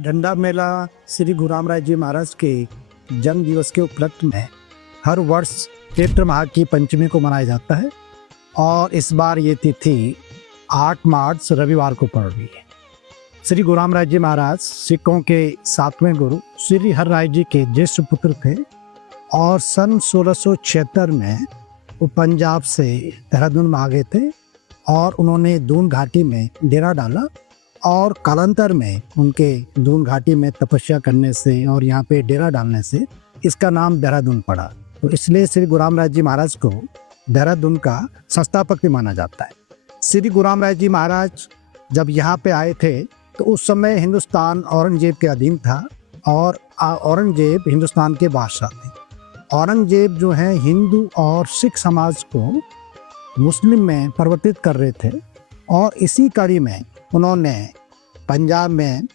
झंडा मेला श्री गुरु रामराय जी महाराज के जन्म दिवस के उपलक्ष्य में हर वर्ष चैत्र माह की पंचमी को मनाया जाता है और इस बार ये तिथि 8 मार्च रविवार को पड़ रही है। श्री गुरु रामराय जी महाराज सिखों के 7वें गुरु श्री हर राय जी के ज्येष्ठ पुत्र थे और सन 1676 में वो पंजाब से देहरादून में आ गए थे और उन्होंने दून घाटी में डेरा डाला और कालांतर में उनके दून घाटी में तपस्या करने से और यहाँ पे डेरा डालने से इसका नाम देहरादून पड़ा। तो इसलिए श्री गुरु रामराय जी महाराज को देहरादून का संस्थापक भी माना जाता है। श्री गुरु रामराय जी महाराज जब यहाँ पे आए थे तो उस समय हिंदुस्तान औरंगजेब के अधीन था और औरंगजेब हिंदुस्तान के बादशाह थे। औरंगजेब जो है हिंदू और सिख समाज को मुस्लिम में परिवर्तित कर रहे थे और इसी कड़ी में उन्होंने पंजाब में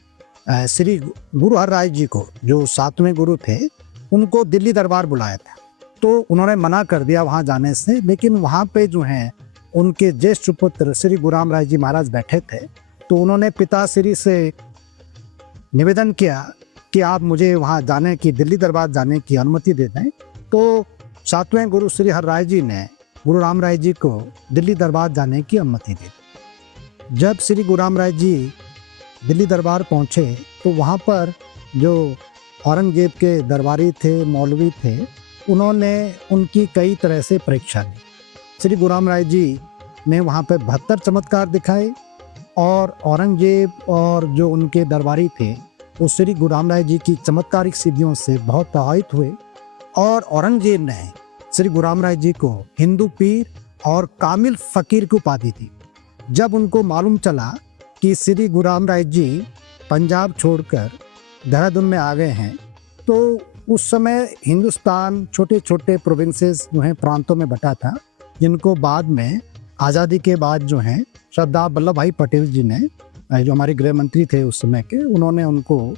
श्री गुरु हर राय जी को जो 7वें गुरु थे उनको दिल्ली दरबार बुलाया था। तो उन्होंने मना कर दिया वहाँ जाने से, लेकिन वहाँ पे जो है उनके ज्येष्ठ पुत्र श्री गुरु रामराय जी महाराज बैठे थे। तो उन्होंने पिताश्री से निवेदन किया कि आप मुझे वहाँ जाने की, दिल्ली दरबार जाने की अनुमति दे दें। तो 7वें गुरु श्री हर राय जी ने गुरु रामराय जी को दिल्ली दरबार जाने की अनुमति दी। जब श्री गुरु रामराय जी दिल्ली दरबार पहुँचे तो वहाँ पर जो औरंगजेब के दरबारी थे, मौलवी थे, उन्होंने उनकी कई तरह से परीक्षा ली। श्री गुरु रामराय जी ने वहाँ पर 72 चमत्कार दिखाए और औरंगजेब और जो उनके दरबारी थे वो श्री गुरु रामराय जी की चमत्कारिक सिद्धियों से बहुत प्रभावित हुए और औरंगजेब ने श्री गुरु रामराय जी को हिंदू पीर और कामिल फ़कीर की उपाधि दी। जब उनको मालूम चला कि श्री गुरु रामराय जी पंजाब छोड़कर देहरादून में आ गए हैं तो उस समय हिंदुस्तान छोटे छोटे प्रोविंसेस जो हैं प्रांतों में बटा था, जिनको बाद में आज़ादी के बाद जो हैं सरदार वल्लभ भाई पटेल जी ने, जो हमारे गृह मंत्री थे उस समय के, उन्होंने उनको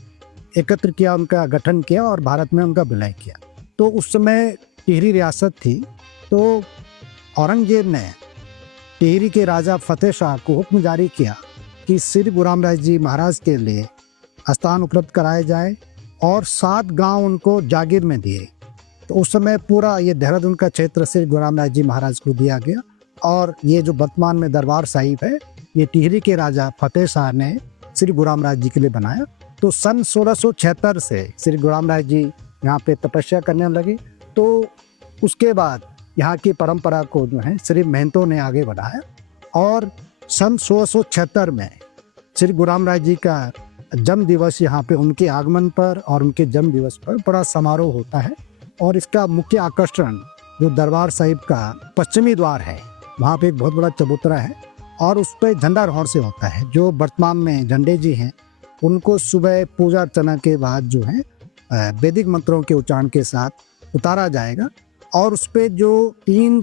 एकत्र किया, उनका गठन किया और भारत में उनका विलय किया। तो उस समय टिहरी रियासत थी। तो औरंगजेब ने टिहरी के राजा फतेह शाह को हुक्म जारी किया कि श्री गुरु रामराय जी महाराज के लिए स्थान उपलब्ध कराए जाए और 7 गांव उनको जागीर में दिए। तो उस समय पूरा ये देहरादून का क्षेत्र श्री गुरु रामराय जी महाराज को दिया गया और ये जो वर्तमान में दरबार साहिब है ये टिहरी के राजा फतेह शाह ने श्री गुरु रामराय जी के लिए बनाया। तो सन 1676 से श्री गुरु रामराय जी यहाँ पे तपस्या करने लगे। तो उसके बाद यहाँ की परंपरा को जो है श्री महंतों ने आगे बढ़ाया और सन 1676 में श्री गुरु रामराय जी का जन्म दिवस यहाँ पे उनके आगमन पर और उनके जन्म दिवस पर बड़ा समारोह होता है। और इसका मुख्य आकर्षण जो दरबार साहिब का पश्चिमी द्वार है, वहाँ पे एक बहुत बड़ा चबूतरा है और उस पर झंडारोहण से होता है। जो वर्तमान में झंडे जी हैं उनको सुबह पूजा अर्चना के बाद जो है वैदिक मंत्रों के उच्चारण के साथ उतारा जाएगा और उस पर जो 3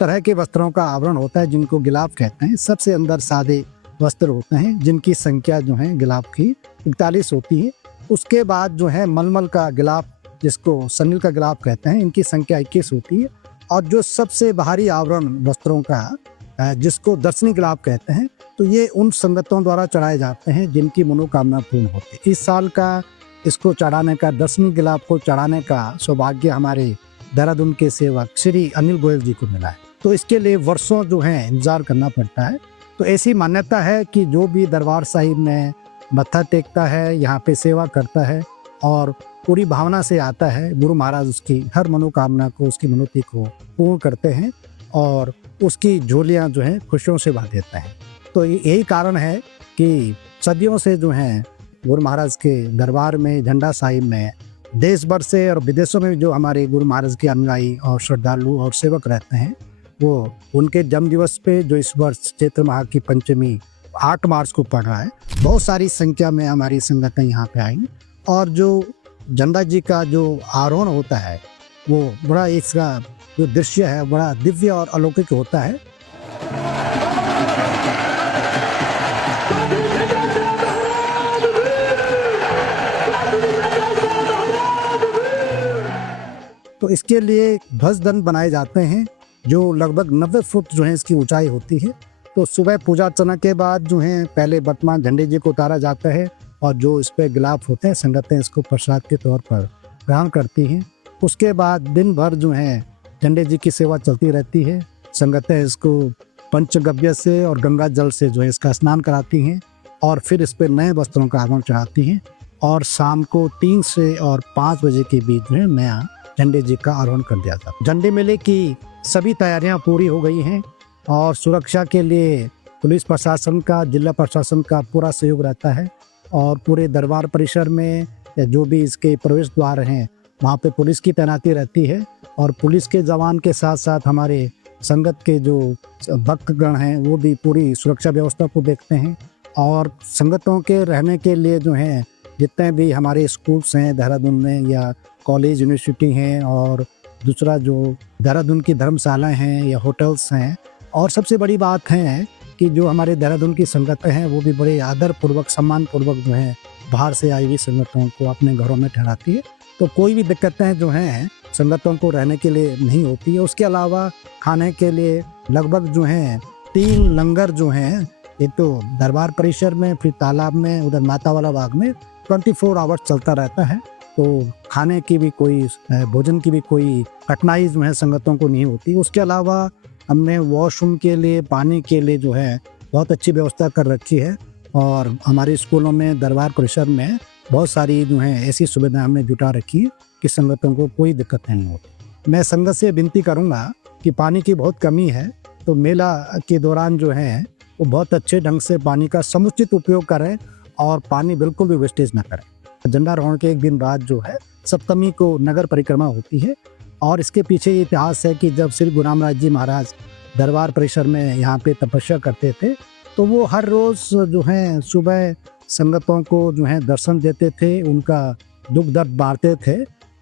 तरह के वस्त्रों का आवरण होता है जिनको गिलाफ कहते हैं। सबसे अंदर सादे वस्त्र होते हैं जिनकी संख्या जो है गिलाफ की 41 होती है। उसके बाद जो है मलमल का गिलाफ, जिसको सनील का गिलाफ कहते हैं, इनकी संख्या 21 होती है। और जो सबसे बाहरी आवरण वस्त्रों का जिसको दर्शनी गिलाफ कहते हैं, तो ये उन संगतों द्वारा चढ़ाए जाते हैं जिनकी मनोकामना पूर्ण होती है। इस साल का इसको चढ़ाने का, दर्शनी गिलाफ को चढ़ाने का सौभाग्य हमारे देहरादून के सेवक श्री अनिल गोयल जी को मिला है। तो इसके लिए वर्षों जो है इंतजार करना पड़ता है। तो ऐसी मान्यता है कि जो भी दरबार साहिब में मत्था टेकता है, यहाँ पे सेवा करता है और पूरी भावना से आता है, गुरु महाराज उसकी हर मनोकामना को, उसकी मनोती को पूर्ण करते हैं और उसकी झोलियाँ जो हैं खुशियों से भर देते हैं। तो यही कारण है कि सदियों से जो हैं गुरु महाराज के दरबार में, झंडा साहिब में, देश भर से और विदेशों में जो हमारे गुरु महाराज के अनुयायी और श्रद्धालु और सेवक रहते हैं, वो उनके जन्म दिवस पे जो इस वर्ष चैत्र माह की पंचमी 8 मार्च को पड़ रहा है, बहुत सारी संख्या में हमारी संगतें यहाँ पे आई और जो झंडा जी का जो आरोहण होता है वो बड़ा, इसका जो दृश्य है बड़ा दिव्य और अलौकिक होता है। तो इसके लिए ध्वज दंड बनाए जाते हैं जो लगभग 90 फुट जो है इसकी ऊंचाई होती है। तो सुबह पूजा अर्चना के बाद जो है पहले वर्तमान झंडे जी को उतारा जाता है और जो इस पे गिलाफ होते हैं संगतें इसको प्रसाद के तौर पर ग्रहण करती हैं। उसके बाद दिन भर जो है झंडे जी की सेवा चलती रहती है। संगतें इसको पंचगव्य से और गंगा जल से जो है इसका स्नान कराती हैं और फिर इस पर नए वस्त्रों का आगमन चढ़ाती हैं और शाम को 3 से और 5 बजे के बीच में नया झंडे जी का आरोहण कर दिया जाता है। झंडे मेले की सभी तैयारियां पूरी हो गई हैं और सुरक्षा के लिए पुलिस प्रशासन का, जिला प्रशासन का पूरा सहयोग रहता है और पूरे दरबार परिसर में या जो भी इसके प्रवेश द्वार हैं वहाँ पे पुलिस की तैनाती रहती है और पुलिस के जवान के साथ साथ हमारे संगत के जो भक्तगण हैं वो भी पूरी सुरक्षा व्यवस्था को देखते हैं। और संगतों के रहने के लिए जो हैं जितने भी हमारे स्कूल्स हैं देहरादून में या कॉलेज यूनिवर्सिटी हैं और दूसरा जो देहरादून की धर्मशालाएं हैं या होटल्स हैं, और सबसे बड़ी बात है कि जो हमारे देहरादून की संगतें हैं वो भी बड़े आदरपूर्वक सम्मानपूर्वक जो है बाहर से आई हुई संगतों को अपने घरों में ठहराती है। तो कोई भी दिक्कतें जो हैं संगतों को रहने के लिए नहीं होती है। उसके अलावा खाने के लिए लगभग जो हैं 3 लंगर जो हैं, एक तो दरबार परिसर में, फिर तालाब में, उधर माता वाला बाग में 24 आवर्स चलता रहता है। तो खाने की भी कोई, भोजन की भी कोई कठिनाई जो है संगतों को नहीं होती। उसके अलावा हमने वॉशरूम के लिए, पानी के लिए जो है बहुत अच्छी व्यवस्था कर रखी है और हमारे स्कूलों में, दरबार परिसर में बहुत सारी जो है ऐसी सुविधाएं हमने जुटा रखी है कि संगतों को कोई दिक्कत नहीं होती। मैं संगत से विनती करूंगा कि पानी की बहुत कमी है तो मेला के दौरान जो है वो बहुत अच्छे ढंग से पानी का समुचित उपयोग करें और पानी बिल्कुल भी वेस्टेज ना करें। झंडारोहण के एक दिन बाद जो है सप्तमी को नगर परिक्रमा होती है और इसके पीछे ये इतिहास है कि जब श्री गुरु रामराज जी महाराज दरबार परिसर में यहाँ पे तपस्या करते थे तो वो हर रोज़ जो है सुबह संगतों को जो है दर्शन देते थे, उनका दुख दर्द बांटते थे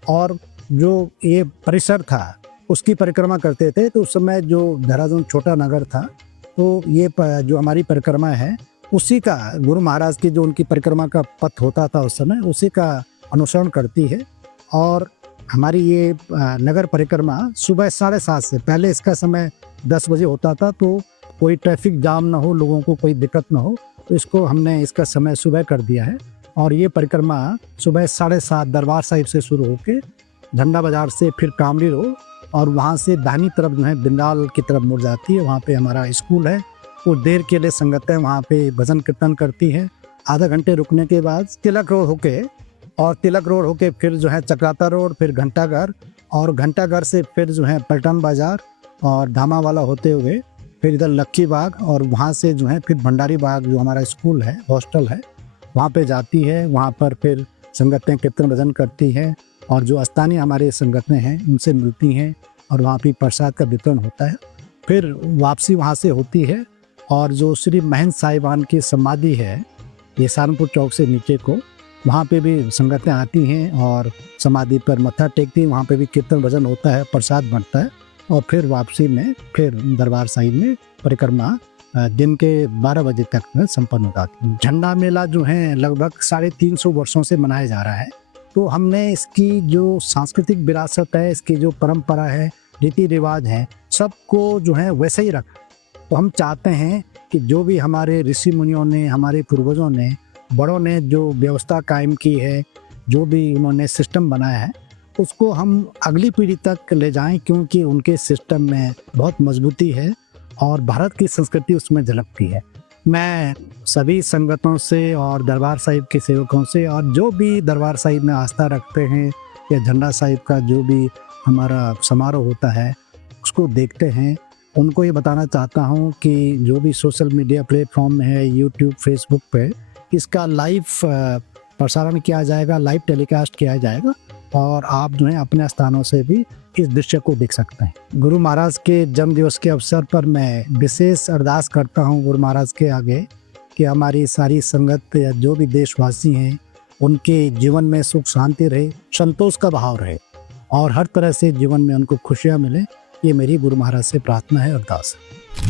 और जो ये परिसर था उसकी परिक्रमा करते थे। तो उस समय जो देहरादून छोटा नगर था तो ये जो हमारी परिक्रमा है उसी का, गुरु महाराज की जो उनकी परिक्रमा का पथ होता था उस समय, उसी का अनुसरण करती है। और हमारी ये नगर परिक्रमा सुबह 7:30 से, पहले इसका समय 10 बजे होता था तो कोई ट्रैफिक जाम ना हो, लोगों को कोई दिक्कत ना हो, तो इसको हमने इसका समय सुबह कर दिया है। और ये परिक्रमा सुबह 7:30 दरबार साहिब से शुरू होकर झंडा बाजार से फिर कामड़ी रोड और वहाँ से दाहिनी तरफ जो है बिंदाल की तरफ मुड़ जाती है। वहाँ पे हमारा स्कूल है, कुछ देर के लिए संगतें वहाँ पे भजन कीर्तन करती है। आधा घंटे रुकने के बाद तिलक रोड होके फिर जो है चक्राता रोड, फिर घंटाघर और घंटाघर से फिर जो है पलटन बाजार और धामा वाला होते हुए फिर इधर लक्की बाग और वहाँ से जो है फिर भंडारी बाग जो हमारा स्कूल है, हॉस्टल है, वहाँ पे जाती है। वहाँ पर फिर संगतें कीर्तन भजन करती हैं और जो स्थानीय हमारे संगतें हैं उनसे मिलती हैं और वहाँ भी प्रसाद का वितरण होता है। फिर वापसी वहाँ से होती है और जो श्री महंत साहिबान की समाधि है ये सहारनपुर चौक से नीचे को, वहाँ पे भी संगतें आती हैं और समाधि पर मत्था टेकती हैं। वहाँ पे भी कीर्तन भजन होता है, प्रसाद बनता है और फिर वापसी में फिर दरबार साहिब में परिक्रमा दिन के 12 बजे तक में संपन्न हो जाती है। झंडा मेला जो है लगभग 350 वर्षों से मनाया जा रहा है। तो हमने इसकी जो सांस्कृतिक विरासत है, इसकी जो परंपरा है, रीति रिवाज है, सबको जो है वैसे ही रखा। तो हम चाहते हैं कि जो भी हमारे ऋषि मुनियों ने, हमारे पूर्वजों ने, बड़ों ने जो व्यवस्था कायम की है, जो भी उन्होंने सिस्टम बनाया है, उसको हम अगली पीढ़ी तक ले जाएं क्योंकि उनके सिस्टम में बहुत मजबूती है और भारत की संस्कृति उसमें झलकती है। मैं सभी संगतों से और दरबार साहिब के सेवकों से और जो भी दरबार साहिब में आस्था रखते हैं या झंडा साहिब का जो भी हमारा समारोह होता है उसको देखते हैं, उनको ये बताना चाहता हूँ कि जो भी सोशल मीडिया प्लेटफॉर्म है, यूट्यूब, फेसबुक पे इसका लाइव प्रसारण किया जाएगा, लाइव टेलीकास्ट किया जाएगा और आप जो है अपने स्थानों से भी इस दृश्य को देख सकते हैं। गुरु महाराज के जन्म दिवस के अवसर पर मैं विशेष अरदास करता हूँ गुरु महाराज के आगे कि हमारी सारी संगत या जो भी देशवासी हैं उनके जीवन में सुख शांति रहे, संतोष का भाव रहे और हर तरह से जीवन में उनको खुशियाँ मिले। ये मेरी गुरु महाराज से प्रार्थना है, अरदास है।